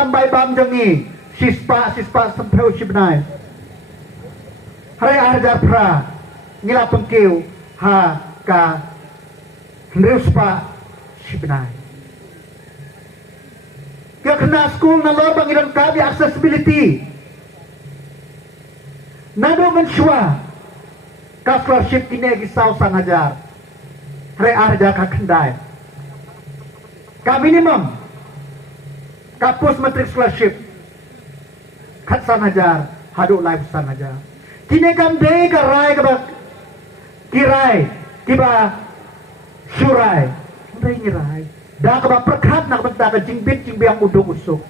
sampai bam jangi sispa sampeu sibnai hari ajar pra ngila pengkiu ha ka nreuspa sibnai kaya kena school na lo bangiran kabi accessibility nado mensua ka scholarship kini gisaw sanajar hari ajar ka kendai ka minimum ka post matric scholarship kat sanajar hadu live sanajar kini kam day ka rai ka kirai kiba surai rai ngirai dah kaba perkat nak benta ka jingbit jingbiang udung usuk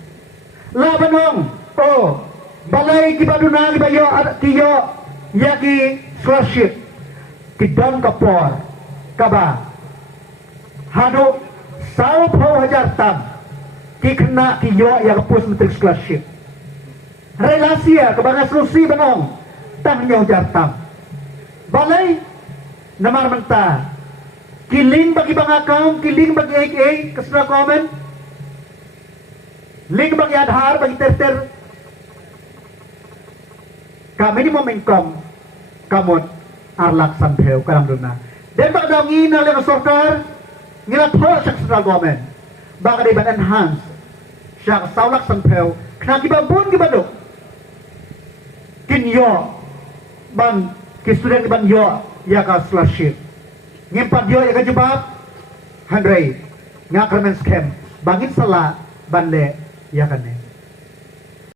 la banong oh balai kiba duna kiba yo tiyo yaki scholarship kidon kapor kaba hadu sau pau hajar tam ki kena ki yo ya kapus matric scholarship relasi ya kebangan solusi banong tang nyaw jartam balai namar menta kiling bagi bang account kiling bagi AA kesana komen link bagi adhar bagi ter ka minimum income kamot arlak sampeu kalam duna dan bak daw ngina le sorkar ngila tho sa central government baka di ban enhance siya saulak sampeu kena kibabun kibadok kinyo ban ki student ban yo ya ka scholarship ngimpat yo ya ka jebab handrai ngakramen scam bangin sala banle ya kan